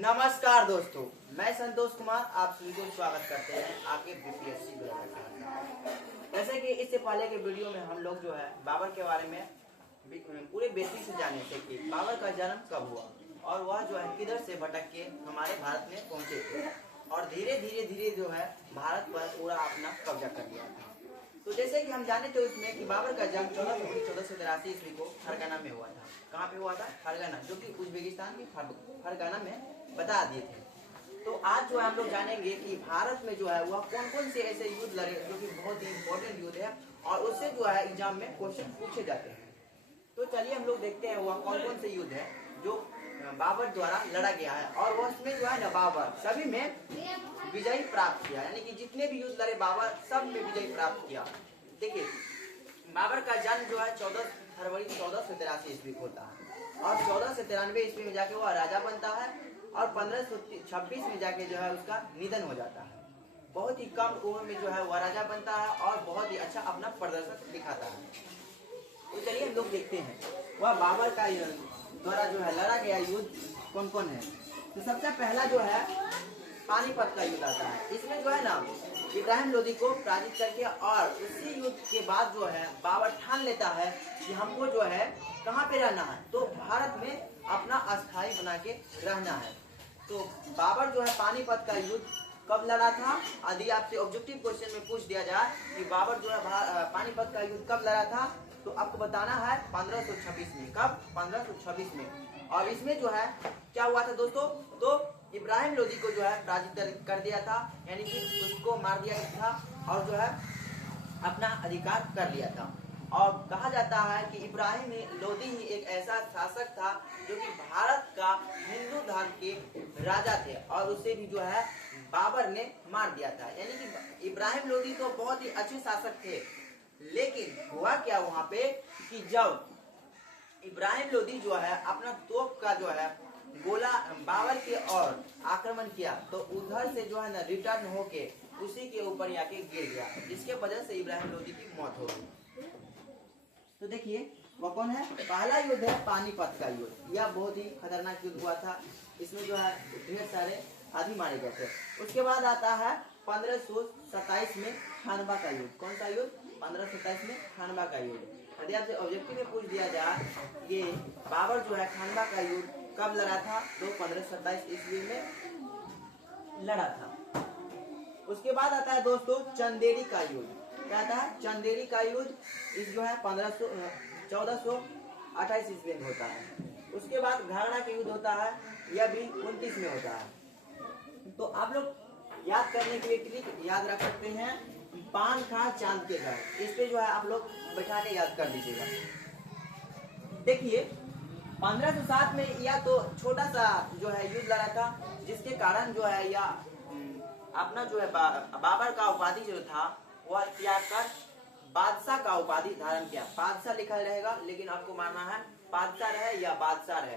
नमस्कार दोस्तों, मैं संतोष कुमार आप सभी को स्वागत करते हैं आपके बीपीएससी ग्रुप। जैसे कि इससे पहले के वीडियो में हम लोग जो है बाबर के बारे में पूरे बेसिक से जाने थे कि बाबर का जन्म कब हुआ और वह जो है किधर से भटक के हमारे भारत में पहुंचे थे और धीरे धीरे जो है भारत पर पूरा अपना कब्जा कर लिया था। तो जैसे कि हम जाने थे उसमें कि बाबर का जन्म 14 फरवरी 1483 ईस्वी को फरगाना में हुआ था। कहाँ पे हुआ था? फरगाना, जो कि उज्बेकिस्तान की फरगाना में बता दिए थे। तो आज जो है हम लोग जानेंगे कि भारत में जो है वह कौन कौन से ऐसे युद्ध लड़े जो कि बहुत ही इंपॉर्टेंट युद्ध है और उससे जो है एग्जाम में क्वेश्चन पूछे जाते हैं। तो चलिए हम लोग देखते हैं वह कौन कौन से युद्ध है जो बाबर द्वारा लड़ा गया है और वह उसमें जो है ना बाबर सभी में विजय प्राप्त किया, यानी कि जितने भी युद्ध लड़े बाबर सब में विजय प्राप्त किया। देखिए बाबर का जन्म जो है 14 फरवरी 1483 ईस्वी को होता है और 1493 ईस्वी में जाके वह राजा बनता है और 1526 में जाके जो है उसका निधन हो जाता है। बहुत ही कम उम्र में जो है वह राजा बनता है और बहुत ही अच्छा अपना प्रदर्शन दिखाता है। तो चलिए हम लोग देखते हैं वह बाबर का द्वारा जो है लड़ा गया युद्ध कौन कौन है। तो सबसे पहला जो है पानीपत का युद्ध आता है। इसमें जो है ना इब्राहिम लोदी को पराजित करके और उसी युद्ध के बाद जो है बाबर ठान लेता है कि हमको जो है कहाँ पे रहना है, तो भारत में अपना अस्थायी बना के रहना है। तो बाबर जो है पानीपत का युद्ध कब लड़ा था? यदि आपसे ऑब्जेक्टिव क्वेश्चन में पूछ दिया जाए कि बाबर जो है पानीपत का युद्ध कब लड़ा था, तो आपको बताना है 1526 में। कब? 1526 में। और इसमें जो है क्या हुआ था दोस्तों, तो इब्राहिम लोदी को जो है पराजित कर दिया था, यानी कि उसको मार दिया गया था और जो है अपना अधिकार कर लिया था। और कहा जाता है कि इब्राहिम लोदी ही एक ऐसा शासक था जो कि भारत का हिंदू धर्म के राजा थे और उसे भी जो है बाबर ने मार दिया था। यानी कि इब्राहिम लोदी तो बहुत ही अच्छे शासक थे, लेकिन हुआ क्या वहां पे कि जब इब्राहिम लोदी जो है अपना तोप का जो है गोला बाबर के ओर आक्रमण किया, तो उधर से जो है ना रिटर्न होके उसी के ऊपर आके गिर गया, जिसके वजह से इब्राहिम लोदी की मौत हो गई। तो देखिए वो कौन है? पहला युद्ध है पानीपत का युद्ध। यह बहुत ही खतरनाक युद्ध हुआ था। इसमें जो है ढेर सारे आदमी मारे गए थे। उसके बाद आता है 1527 में खानवा का युद्ध। कौन सा युद्ध? 1527 में खानवा का युद्ध। यदि आपसे ऑब्जेक्टिव में पूछ दिया जाए ये बाबर जो है खानवा का युद्ध कब लड़ा था, तो 1527 ईस्वी में लड़ा था। उसके बाद आता है दोस्तों चंदेरी का युद्ध। क्या था? चंदेरी का युद्ध। इस जो है 1428 ईस्वी में होता है। उसके बाद घाघरा का युद्ध होता है, यह भी 29 में होता है। तो आप लोग याद करने के लिए ट्रिक याद रख सकते हैं, पान खा चांद के घर। इस पे जो है आप लोग बैठा के याद कर लीजिएगा। देखिए 1507 में यह तो छोटा सा जो है युद्ध लड़ा था, जिसके कारण जो है यह अपना जो है बाबर का उपाधि जो था वह त्याग कर बादशाह का उपाधि धारण किया। बादशाह लिखा रहेगा, लेकिन आपको मानना है बादशाह रहे या बादशाह रहे,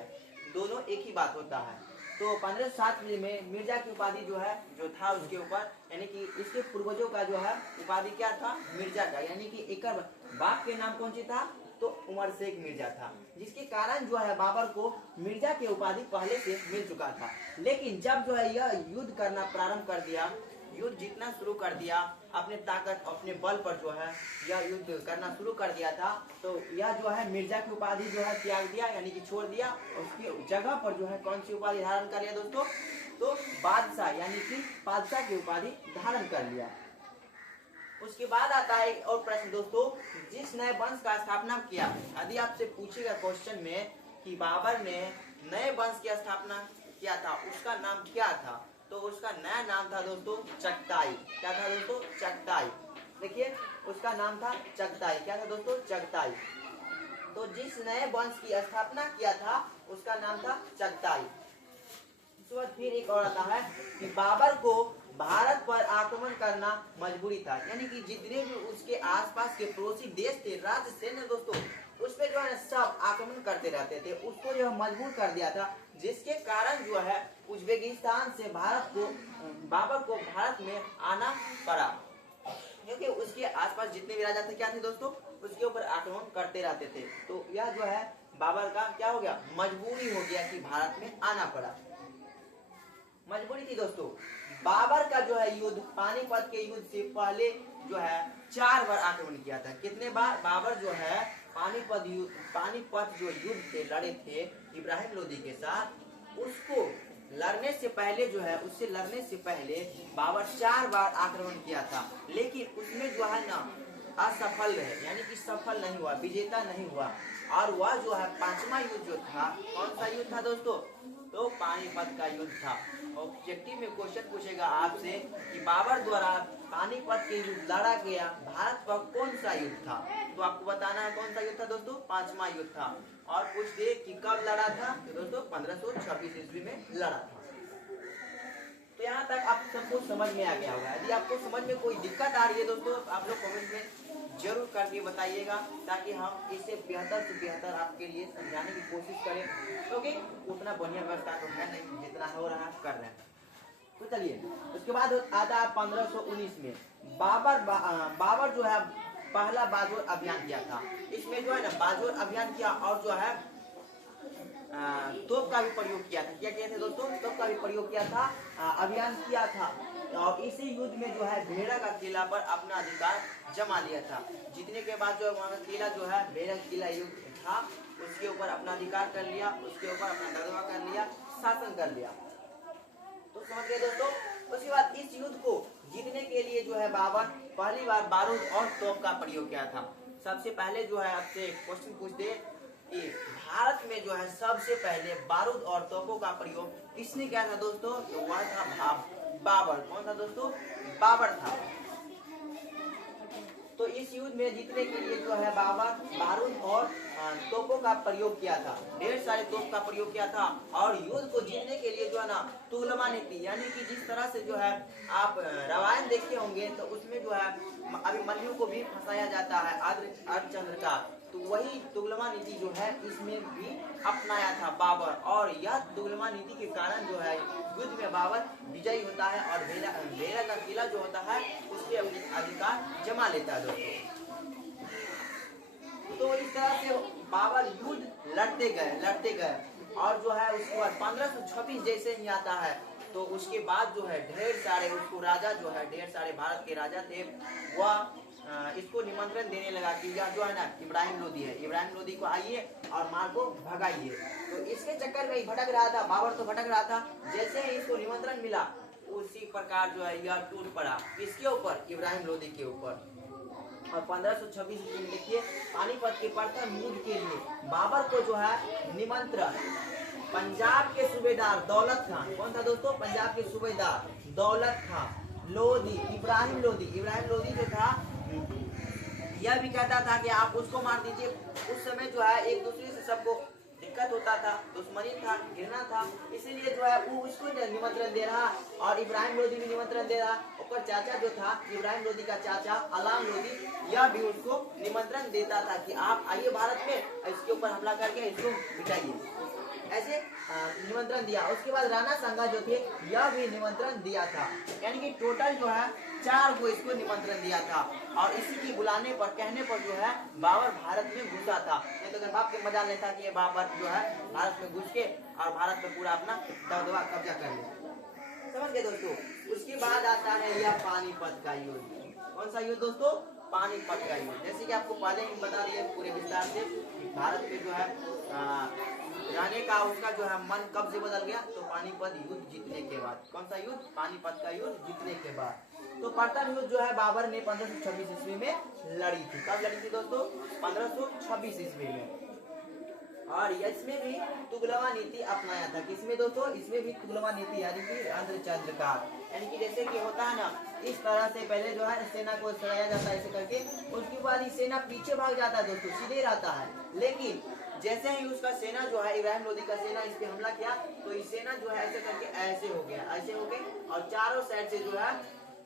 दोनों एक ही बात होता है। तो 1507 में मिर्जा की उपाधि जो है जो था उसके ऊपर, यानी कि इसके पूर्वजों का जो है उपाधि क्या था? मिर्जा का। यानी कि एक बाप के नाम कौन सी था? तो उमर शेख मिर्जा था, जिसके कारण जो है बाबर को मिर्जा की उपाधि पहले से मिल चुका था। लेकिन जब जो है यह युद्ध करना प्रारंभ कर दिया, युद्ध जीतना शुरू कर दिया, अपने ताकत अपने बल पर जो है यह युद्ध करना शुरू कर दिया था, तो यह जो है मिर्जा की उपाधि जो है त्याग दिया, यानी कि छोड़ दिया। उसकी जगह पर जो है कौन सी उपाधि धारण कर लिया दोस्तों? तो बादशाह, यानी कि बादशाह की उपाधि धारण कर लिया। उसके बाद आता है एक और प्रश्न दोस्तों, जिस नए वंश का स्थापना किया। यदि आपसे पूछेगा क्वेश्चन में कि बाबर ने नए वंश की स्थापना किया था, उसका नाम क्या था, तो उसका नया नाम था दोस्तों चगताई। क्या था दोस्तों? चगताई। देखिए उसका नाम था चगताई। क्या था दोस्तों? चगताई। तो जिस नए वंश की स्थापना किया था उसका नाम था चगताई। उसके बाद फिर एक और आता है कि बाबर को भारत पर आक्रमण करना मजबूरी था, यानी कि जितने भी उसके आसपास के पड़ोसी देश थे, राज्य थे ना दोस्तों, उस पे जो है सब आक्रमण करते रहते थे, उसको जो है मजबूर कर दिया था, जिसके कारण जो है उज्बेकिस्तान से बाबर को भारत में आना पड़ा, क्योंकि उसके आसपास जितने भी राजा थे क्या थे दोस्तों? उसके ऊपर आक्रमण करते रहते थे। तो यह जो है बाबर का क्या हो गया? मजबूरी हो गया कि भारत में आना पड़ा। मजबूरी थी दोस्तों। बाबर का जो है युद्ध, पानीपत के युद्ध से पहले जो है 4 बार आक्रमण किया था। कितने बार? बाबर जो है पानीपत जो युद्ध थे लड़े थे इब्राहिम लोदी के साथ, उसको लड़ने से पहले जो है, उससे लड़ने से पहले बाबर 4 बार आक्रमण किया था, लेकिन उसमें जो है ना असफल रहे, यानी कि सफल नहीं हुआ, विजेता नहीं हुआ। और वह जो है 5वां युद्ध जो था, कौन सा युद्ध था दोस्तों? तो पानीपत का युद्ध था। ऑब्जेक्टिव में क्वेश्चन पूछेगा आपसे कि बाबर द्वारा पानीपत के युद्ध लड़ा गया भारत पर कौन सा युद्ध था, तो आपको बताना है कौन सा युद्ध था दोस्तों? 5वां युद्ध था। और पूछ दे कि कब लड़ा था, तो दोस्तों 1526 ईस्वी में लड़ा था। तो यहाँ तक आप सबको समझ में आ गया होगा। यदि आपको समझ में कोई दिक्कत आ रही है दोस्तों, आप लोग कमेंट में जरूर करके बताइएगा, ताकि हम इसे बेहतर से बेहतर आपके लिए समझाने की कोशिश करें, क्योंकि उतना बढ़िया व्यवस्था तो है नहीं, जितना हो रहा है कर रहे हैं। तो चलिए, उसके बाद आता है 1519 में बाबर जो है पहला बाजोर अभियान किया था। इसमें जो है ना बाजोर अभियान किया, और जो है तोप का भी प्रयोग किया था। क्या किया था दोस्तों? तोप का भी प्रयोग किया था, अभियान किया था। और इसी युद्ध में जो है भेड़ा का किला पर अपना अधिकार जमा लिया था। जीतने के बाद जो वहाँ का किला जो है भेड़ा किला युद्ध था, उसके ऊपर अपना अधिकार कर लिया, उसके ऊपर अपना दबदबा कर लिया, शासन कर लिया। तो समझ गए दोस्तों। उसके बाद इस युद्ध को जीतने के लिए जो है बाबर पहली बार बारूद और तोप का प्रयोग किया था। सबसे पहले जो है आपसे क्वेश्चन पूछते कि भारत में जो है सबसे पहले बारूद और तोपों का प्रयोग किसने किया था दोस्तों? तो वह था बाबर। कौन था दोस्तों? बाबर था। तो इस युद्ध में जीतने के लिए जो है बाबर बारूद और तोपों का प्रयोग किया था, ढेर सारे तोप का प्रयोग किया था। और युद्ध को जीतने के लिए जो है ना तुगलमा नीति, यानी कि जिस तरह से जो है आप रामायण देखते होंगे, तो उसमें जो है अभिमन्यु को भी फंसाया जाता है अर्धचंद्र का, तो वही तुगलमा नीति जो है इसमें भी अपनाया था बाबर। और यह तुगलमा नीति के कारण जो है युद्ध में बाबर विजयी होता है और भेड़ा का किला जो होता है उसके अपने अधिकार जमा लेता है दोस्तों। तो इस तरह से बाबर युद्ध लड़ते गए और जो है उसके बाद 1526 जैसे ही आता है, तो उसके बाद जो है ढेर सारे उसको राजा जो है, ढेर सारे भारत के राजा थे, वह इसको निमंत्रण देने लगा कि यह जो है ना इब्राहिम लोदी है, इब्राहिम लोदी को आइए और मार को भगाइए। तो इसके चक्कर में ही भटक रहा था बाबर, तो भटक रहा था। जैसे ही इसको निमंत्रण मिला, उसी प्रकार जो है यह टूट पड़ा। किसके ऊपर? इब्राहिम लोदी के ऊपर। और 1526 में देखिए पानीपत के प्रथम युद्ध के लिए बाबर को जो है निमंत्रण पंजाब के सूबेदार दौलत खान, कौन था दोस्तों? पंजाब के सूबेदार दौलत खान लोदी, इब्राहिम लोदी जो था, यह भी कहता था कि आप उसको मार दीजिए। उस समय जो है एक दूसरे से सबको दिक्कत होता था, दुश्मनी था, घृणा था, इसीलिए जो है वो उसको निमंत्रण दे रहा और इब्राहिम लोदी भी निमंत्रण दे रहा। ऊपर चाचा जो था इब्राहिम लोदी का चाचा अलाम लोदी, यह भी उसको निमंत्रण देता था कि आप आइए भारत में, इसके ऊपर हमला करके इसको मिटाइए, ऐसे निमंत्रण दिया। उसके बाद राणा सांगा जो थे यह भी निमंत्रण दिया था, यानी कि टोटल जो है 4 को इसको निमंत्रण दिया था। और इसी की बुलाने पर, कहने पर जो है बाबर भारत में घुसा था। नहीं तो अगर बाप के मजा लेता कि ये बाबर जो है भारत में घुस के और भारत में पूरा अपना दबदबा कब्जा कर ले। समझ गए दोस्तों। उसके बाद आता है यह पानीपत का युद्ध। कौन सा युद्ध दोस्तों? पानीपत का युद्ध। जैसे कि आपको पहले ही बता दिए पूरे विस्तार से, भारत में जो है रहने का उसका जो है मन कब से बदल गया, तो पानीपत युद्ध जीतने के बाद। कौन सा युद्ध? पानीपत का युद्ध जीतने के बाद। तो प्रथम युद्ध जो है बाबर ने 1526 ईस्वी में लड़ी थी। कब लड़ी थी दोस्तों? 1526 ईस्वी में। और इसमें भी तुगलमा नीति अपनाया था। किसमें दोस्तों? इसमें भी तुगलमा नीति, यानी कि अर्धचंद्र का, यानी कि जैसे कि होता है ना, इस तरह से पहले जो है सेना को सजाया जाता है ऐसे करके, उसके बाद सेना पीछे भाग जाता है दोस्तों, सीधे रहता है। लेकिन जैसे ही उसका सेना जो है इब्राहिम लोदी का सेना इस पे हमला किया, तो इस सेना जो है ऐसे करके ऐसे हो गया, ऐसे हो गए और चारों साइड से जो है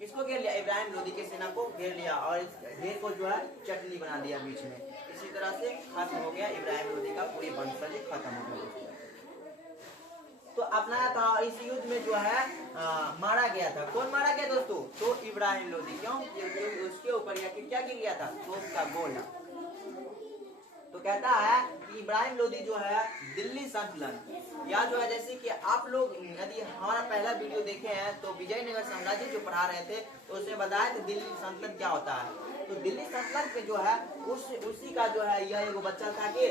इसको घेर लिया, इब्राहिम लोदी के सेना को घेर लिया और इस घेर को जो है चटनी बना दिया बीच में। इसी तरह से खत्म हो गया इब्राहिम लोदी का पूरी वंशज खत्म हो गया। तो अपनाया था। और इस युद्ध में जो है मारा गया था। कौन मारा गया दोस्तों? तो इब्राहिम लोदी। क्यों? उसके ऊपर या क्या गिर गया था? तोप का गोला। तो कहता है कि इब्राहिम लोदी जो है दिल्ली संकलन, या जो है जैसे कि आप आप लोग यदि हमारा पहला वीडियो देखे हैं तो विजयनगर साम्राज्य जो पढ़ा रहे थे तो उसने बताया कि दिल्ली सल्तनत क्या होता है। तो दिल्ली सल्तनत में जो है उसी का जो है यह एगो बच्चा था कि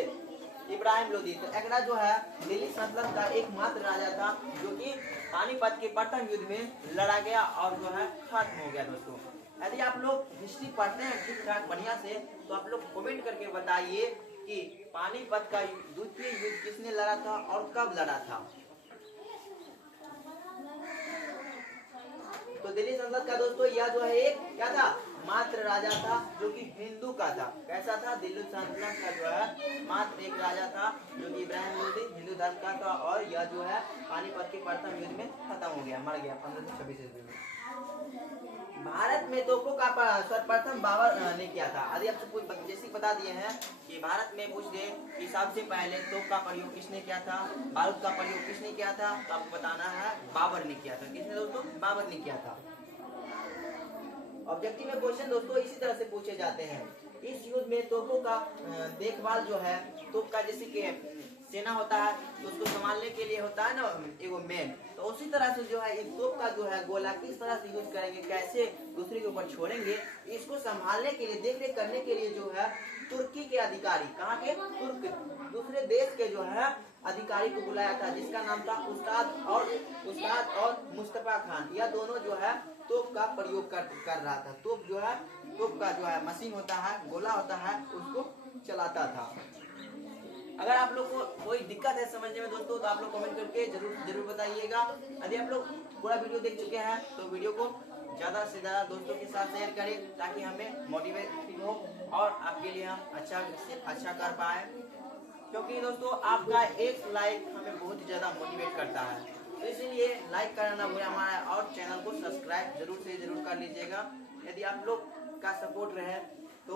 इब्राहिम लोदी। तो एकरा जो है दिल्ली सल्तनत का एकमात्र राजा था जो कि पानीपत के प्रथम युद्ध में लड़ा गया और जो है खत्म हो गया। दोस्तों यदि आप लोग हिस्ट्री पढ़ते हैं ठीक ठाक बढ़िया से तो आप लोग कमेंट करके बताइए कि पानीपत का द्वितीय युद्ध किसने लड़ा था और कब लड़ा था। तो दिल्ली सल्तनत का दोस्तों यह जो है एक क्या था, मात्र राजा था जो कि हिंदू का था। कैसा था, दिल्ली सल्तनत का जो है मात्र एक राजा था जो कि इब्राहिम लोदी हिंदू धर्म का था और यह जो है पानीपत के प्रथम युद्ध में खत्म हो गया, मर गया 1526 ईस्वी में। भारत में तोपों का सर्वप्रथम बाबर ने किया था। यदि आपसे कुछ जैसे बता दिए हैं कि भारत में पूछ दे कि सबसे पहले तोप का प्रयोग किसने किया था, बारूद का प्रयोग किसने किया था, तो आपको बताना है बाबर ने किया था। किसने दोस्तों, बाबर ने किया था। ऑब्जेक्टिव में क्वेश्चन दोस्तों इसी तरह से पूछे जाते हैं। इस युद्ध में तोपों का देखभाल जो है, तोप का जैसे कि सेना होता है तो उसको संभालने के लिए होता है ना एगो मैन, तो उसी तरह से जो है इस तोप का जो है गोला किस तरह से यूज करेंगे, कैसे दूसरे के ऊपर छोड़ेंगे, इसको संभालने के लिए देख रेख करने के लिए जो है तुर्की के अधिकारी, कहाँ के, तुर्क दूसरे देश के जो है अधिकारी को बुलाया था जिसका नाम था उस्ताद और मुस्तफा खान। यह दोनों जो है तोप का प्रयोग कर रहा था। तोप जो है, तोप का जो है मशीन होता है, गोला होता है, उसको चलाता था। अगर आप लोग को कोई दिक्कत है समझने में दोस्तों तो आप लोग कमेंट करके जरूर बताइएगा। यदि आप लोग पूरा वीडियो देख चुके हैं तो वीडियो को ज्यादा से ज्यादा दोस्तों के साथ शेयर करें ताकि हमें मोटिवेट हो और आपके लिए हम अच्छा कर पाए, क्योंकि दोस्तों आपका एक लाइक हमें बहुत ही ज्यादा मोटिवेट करता है। तो इसीलिए लाइक करना भूलें हमारा और चैनल को सब्सक्राइब जरूर कर लीजिएगा। यदि आप लोग का सपोर्ट रहे तो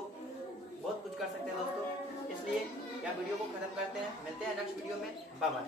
बहुत कुछ कर सकते हैं दोस्तों। इसलिए यह वीडियो को खत्म करते हैं, मिलते हैं नेक्स्ट वीडियो में, बाय बाय।